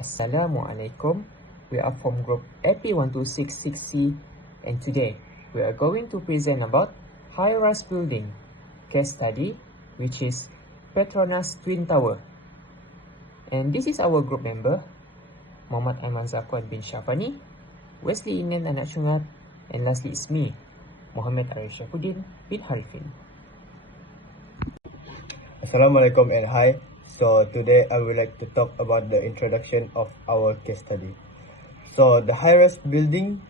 Assalamualaikum. We are from group AP1266C and today we are going to present about high-rise building case study, which is Petronas Twin Tower. And this is our group member, Muhammad Aiman Zakwat bin Syafani, Wesley Inan Anak Syungat, and lastly it's me, Muhammad Arif Syafuddin bin Harifin. Assalamualaikum and hi. So today I would like to talk about the introduction of our case study. So the high-rise building,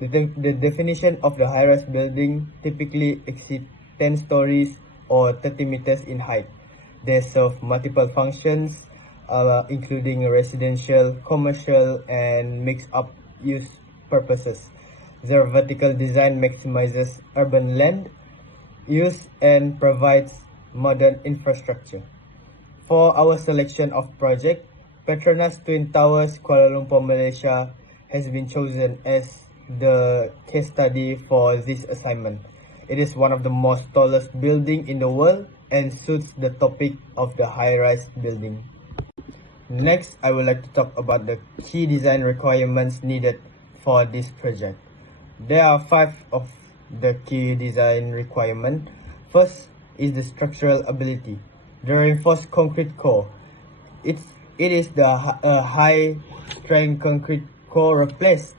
the definition of the high-rise building typically exceed 10 stories or 30 meters in height. They serve multiple functions, including residential, commercial, and mixed-up use purposes. Their vertical design maximizes urban land use and provides modern infrastructure. For our selection of project, Petronas Twin Towers, Kuala Lumpur, Malaysia has been chosen as the case study for this assignment. It is one of the most tallest building in the world and suits the topic of the high-rise building. Next, I would like to talk about the key design requirements needed for this project. There are 5 of the key design requirements. First is the structural ability. The reinforced concrete core. It is the high-strength concrete core replaced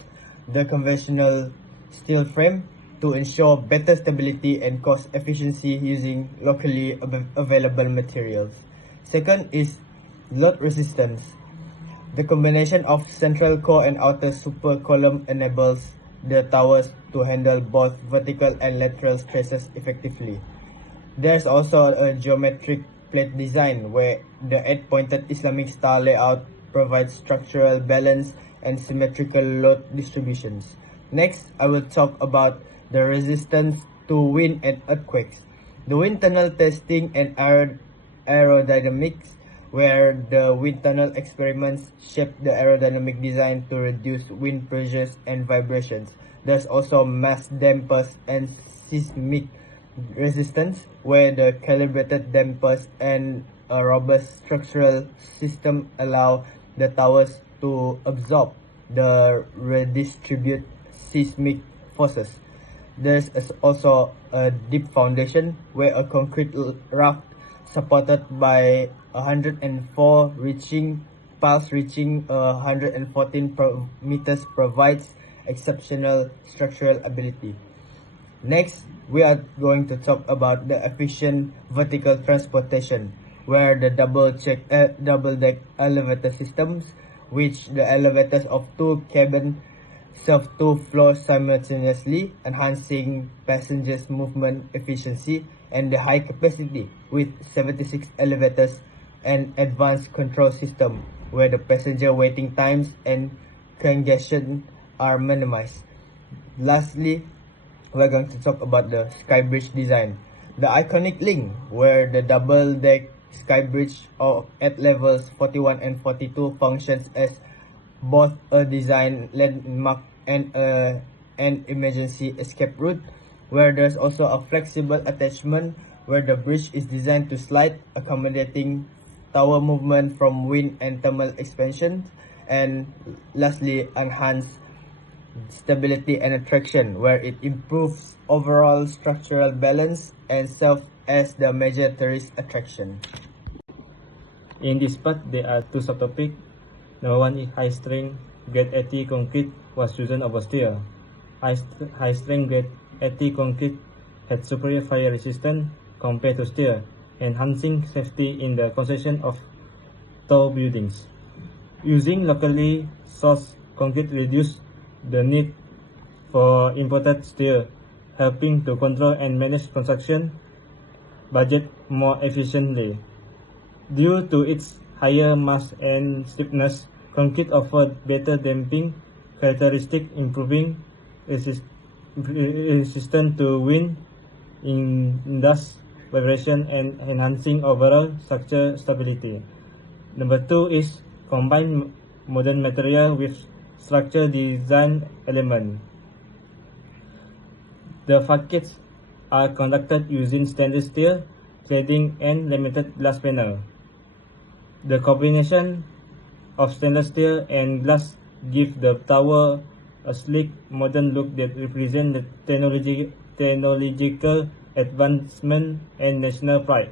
the conventional steel frame to ensure better stability and cost efficiency using locally available materials. Second is load resistance. The combination of central core and outer super column enables the towers to handle both vertical and lateral stresses effectively. There's also a geometric plate design where the 8-pointed Islamic style layout provides structural balance and symmetrical load distributions. Next, I will talk about the resistance to wind and earthquakes. The wind tunnel testing and aerodynamics, where the wind tunnel experiments shape the aerodynamic design to reduce wind pressures and vibrations. There's also mass dampers and seismic resistance, where the calibrated dampers and a robust structural system allow the towers to absorb the redistribute seismic forces. There's also a deep foundation, where a concrete raft supported by 104 piles reaching 114 meters provides exceptional structural ability. Next, we are going to talk about the efficient vertical transportation, where the double-deck elevator systems, which the elevators of 2 cabins serve 2 floors simultaneously, enhancing passengers' movement efficiency, and the high capacity with 76 elevators and advanced control system, where the passenger waiting times and congestion are minimized. Lastly, we're going to talk about the skybridge design. The iconic link, where the double-deck skybridge at levels 41 and 42 functions as both a design landmark and an emergency escape route, where there's also a flexible attachment where the bridge is designed to slide, accommodating tower movement from wind and thermal expansion, and lastly, enhanced stability and attraction, where it improves overall structural balance and serves as the major tourist attraction. In this part, there are 2 subtopics. Number 1 is high strength grade 80 concrete was chosen over steel. High strength grade 80 concrete had superior fire resistance compared to steel, enhancing safety in the construction of tall buildings. Using locally sourced concrete reduced the need for imported steel, helping to control and manage construction budget more efficiently. Due to its higher mass and stiffness, concrete offered better damping characteristics, improving resistance to wind, dust, vibration, and enhancing overall structure stability. Number 2 is combine modern material with structure design element. The facades are conducted using stainless steel cladding and limited glass panel. The combination of stainless steel and glass give the tower a sleek, modern look that represents the technological advancement and national pride.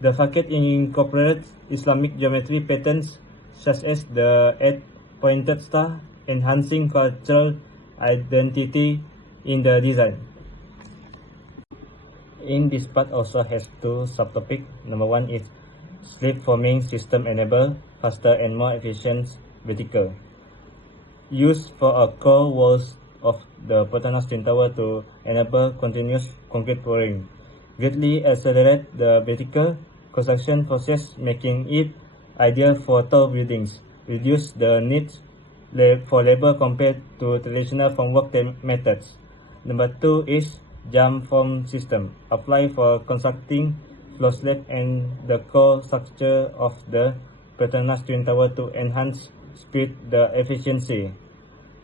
The facade incorporates Islamic geometry patterns such as the eight-pointed star, enhancing cultural identity in the design. In this part also has two subtopics. Number one is slip forming system enable faster and more efficient vertical. Used for a core walls of the Petronas Twin Tower to enable continuous concrete pouring. Greatly accelerate the vertical construction process, making it ideal for tall buildings. Reduce the need for labor compared to traditional formwork methods. Number two is jump form system. Apply for constructing floor slab and the core structure of the Petronas Twin Tower to enhance speed the efficiency.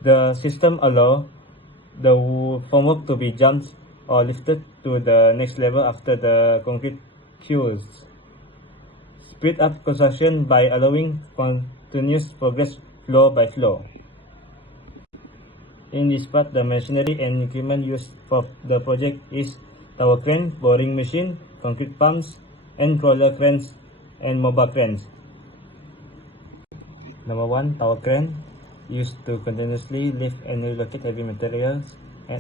The system allows the formwork to be jumped or lifted to the next level after the concrete cures. Speed up construction by allowing continuous progress floor by floor. In this part, the machinery and equipment used for the project is tower crane, boring machine, concrete pumps, and crawler cranes and mobile cranes. Number one, tower crane, used to continuously lift and relocate heavy materials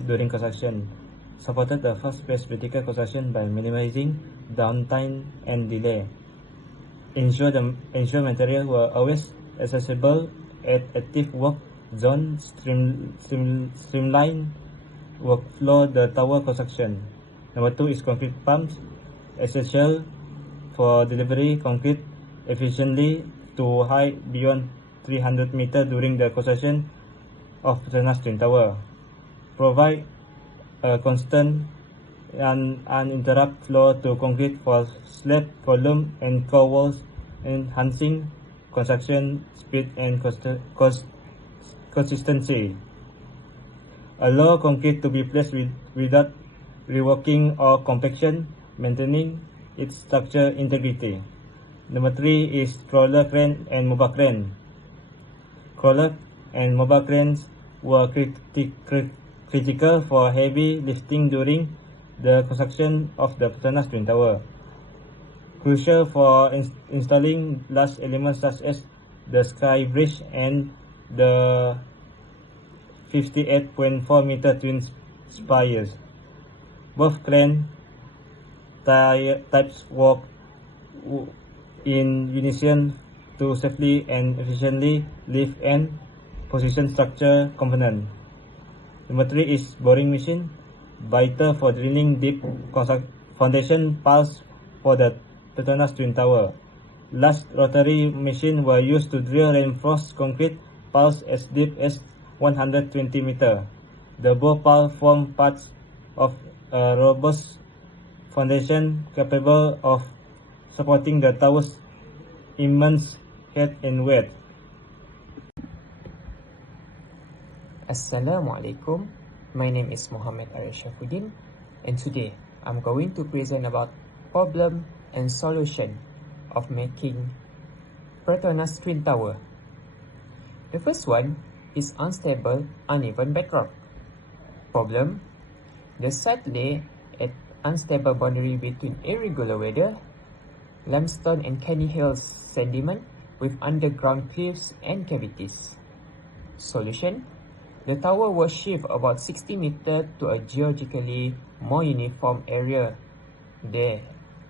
during construction. Supported the fast-paced vertical construction by minimizing downtime and delay. Ensure materials were always accessible at active work zone, streamline workflow the tower construction. Number two is concrete pumps, essential for delivery concrete efficiently to height beyond 300 meters during the construction of Petronas Twin Tower. Provide a constant and uninterrupted flow to concrete for slab, column, and core walls, enhancing construction speed and consistency. Allow concrete to be placed without reworking or compaction, maintaining its structural integrity. Number three is crawler crane and mobile crane. Crawler and mobile cranes were critical for heavy lifting during the construction of the Petronas Twin Tower. Crucial for installing large elements such as the sky bridge and the 58.4 meter twin spires. Both crane types work in unison to safely and efficiently lift and position structure component. Number three is boring machine, vital for drilling deep foundation piles for the Petronas Twin Tower. Large rotary machines were used to drill reinforced concrete piles as deep as 120 meters. The bore pile form parts of a robust foundation capable of supporting the tower's immense height and weight. Assalamualaikum. My name is Muhammad Arishafuddin, and today I'm going to present about problem and solution of making Petronas Twin Tower. The first one is unstable, uneven bedrock. Problem: the site lay at unstable boundary between irregular weather, limestone and canny hills sediment with underground cliffs and cavities. Solution: the tower was shifted about 60 meters to a geologically more uniform area.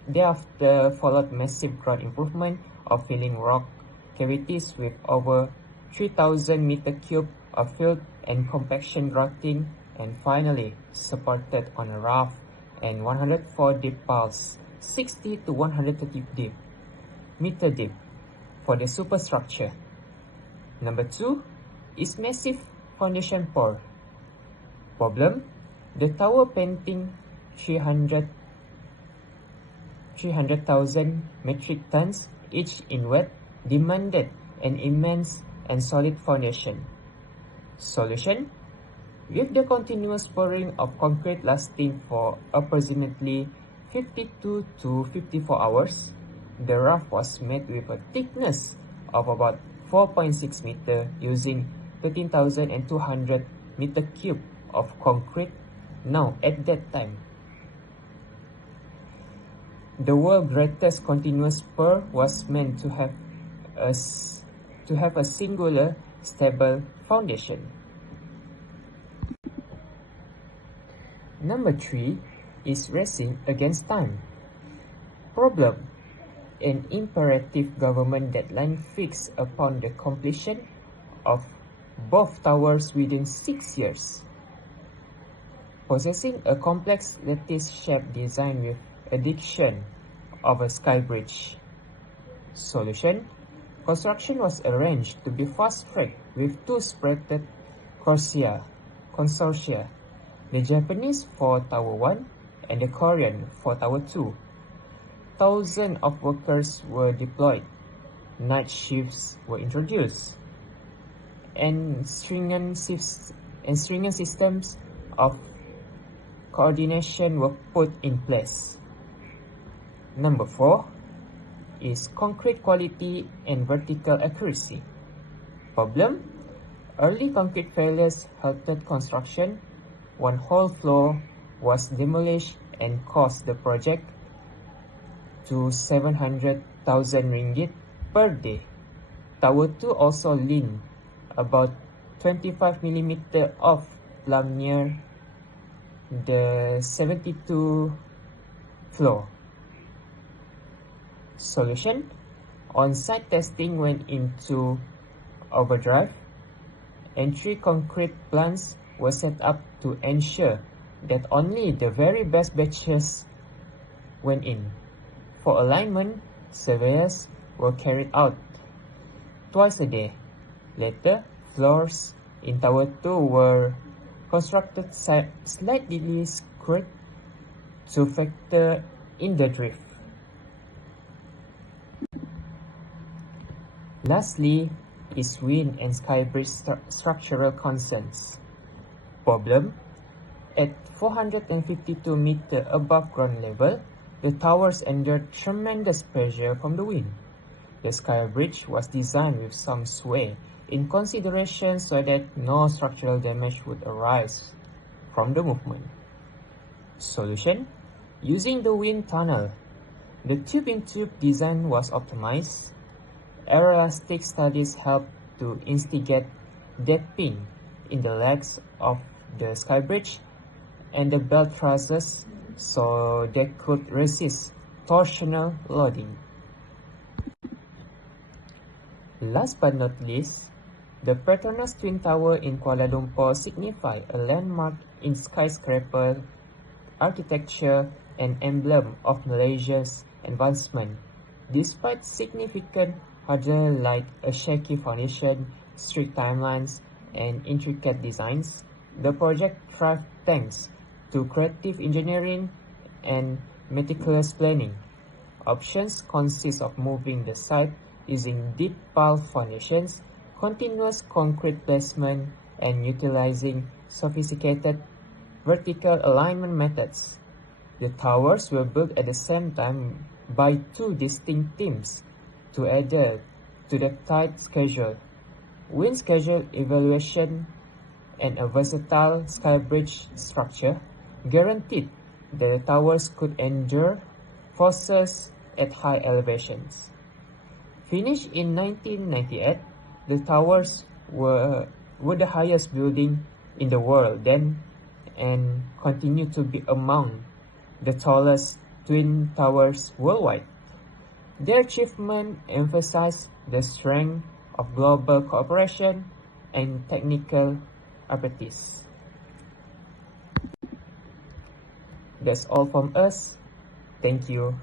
Thereafter followed massive ground improvement of filling rock cavities with over 3,000 meter cube of fill and compaction grouting, and finally supported on a rough and 104 deep piles, 60 to 130 meter deep for the superstructure. Number two is massive foundation pour. Problem: the tower painting 300,000 metric tons each in weight demanded an immense and solid foundation. Solution: with the continuous pouring of concrete lasting for approximately 52 to 54 hours, the roof was made with a thickness of about 4.6 meter using 13,200 meter cube of concrete. Now, at that time, the world's greatest continuous spur was meant to have a singular, stable foundation. Number 3 is racing against time. Problem: an imperative government deadline fixed upon the completion of both towers within 6 years. Possessing a complex lattice-shaped design with addition of a sky bridge. Solution: construction was arranged to be fast-tracked with two separated consortia, the Japanese for Tower 1 and the Korean for Tower 2. Thousands of workers were deployed, night shifts were introduced, and stringent systems of coordination were put in place. Number 4 is concrete quality and vertical accuracy. Problem: early concrete failures halted construction. One whole floor was demolished and cost the project to 700,000 ringgit per day. Tower 2 also leaned about 25 mm off plumb near the 72 floor. Solution: on-site testing went into overdrive, and 3 concrete plants were set up to ensure that only the very best batches went in. For alignment, surveys were carried out twice a day. Later, floors in Tower 2 were constructed slightly skewed to factor in the drift. Lastly is wind and sky bridge structural concerns. Problem: at 452 meters above ground level, the towers endured tremendous pressure from the wind. The sky bridge was designed with some sway in consideration so that no structural damage would arise from the movement. Solution: using the wind tunnel, the tube-in-tube design was optimized. Aeroelastic studies helped to instigate damping in the legs of the sky bridge and the belt trusses so they could resist torsional loading. Last but not least, the Petronas Twin Tower in Kuala Lumpur signify a landmark in skyscraper architecture and emblem of Malaysia's advancement. Despite significant hurdles like a shaky foundation, strict timelines, and intricate designs, the project thrived thanks to creative engineering and meticulous planning. Options consist of moving the site using deep pile foundations, continuous concrete placement, and utilizing sophisticated vertical alignment methods. The towers were built at the same time by 2 distinct teams to adhere to the tight schedule. Wind schedule evaluation and a versatile sky bridge structure guaranteed that the towers could endure forces at high elevations. Finished in 1998, the towers were the highest building in the world then and continue to be among the tallest twin towers worldwide. Their achievement emphasized the strength of global cooperation and technical expertise. That's all from us. Thank you.